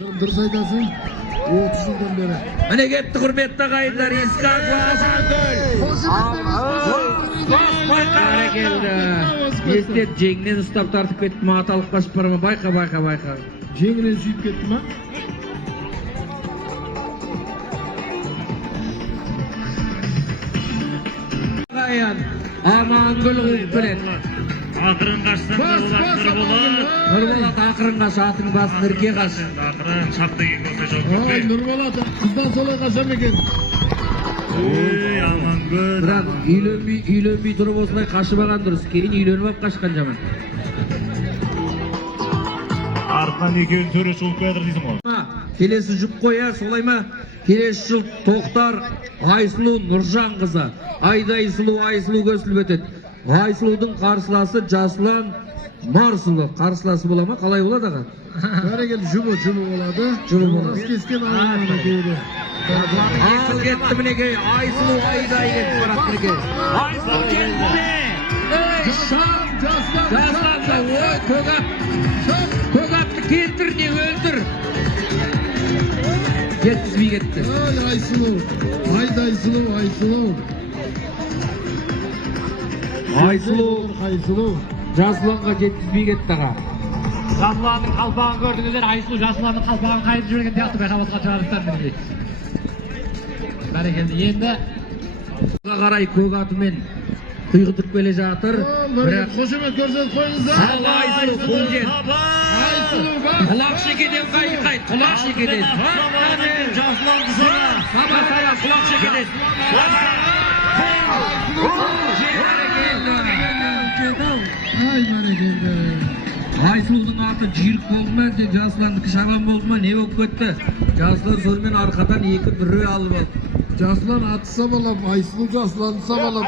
Dırsa aytasın, 30 yıldan beri. Mine ketdi hurmetli agaylar, İskak va Hasanköl. Estet jengden ıstap tartıp ketdi, matalık basıp barma, bayka. Jengine suyup ketdi mi? Gayan, Amangöl uğup bilen. Akırın kaçsan da ulan Nurbolat akırın kaç, atın basın ırke kaç. Akırın çaptı gibi olsa çok Ay köpek. Nurbolat, kızdan sola kaçam eken. Ey aman gör. Birak üylönbey turup osmay kaşıbagan durus, keyin üylönüp ap kaçkan jaman. Arttan ekеуін төре шолып келатыр дейсің ғой. Келесі жүк қоя, солай ма? Келесі жыл Тоқтар Айсұлу Нұржан қызы. Айсұлу көсіліп өтеді. Айсұлудың қарсыласы Жаслан Марсұлы. Қарсыласы бола ма? Қалай болады аға? Бәрі келді, жұбы болады. Жұбы болады. Аз кескен ағылғаны кейді. Ал кетті мінекей, Айсұлу Айдай кетті барақ мінекей. Айсұлу кетті! Жаслан да, ой, көк атты келтір не өлтір. Жеткізбей кетті. Ay Aysun'u, Aysun'u. Жасланға жеткізбей кетті аға. Жасұланның қалпағын көрдіңіздер, Айсұлу Жасұланның қалпағын қайып жүрген сияқты байқабатқа шығарыстар мінекей. Бәрекелді. Енді Қарай көк атымен құйғытып келе жатыр. Бірақ Қошемет көрсет қойыңыздар. Айсұлу қолден. Aysun'u bak. Құлақ шекеден қайқайды, құлақ шекеден. Жаслан қызына. Саба сая құлақ шекеден. Ay бәрекелді. Айсұлудың аты жүйрік болды ма, Жасландікі шабан болды ма, не болып кетті? Жаслан сонымен арқадан екі бүрі алып алды. Жаслан атыса балап, Aysun'u Жасланды сабалап.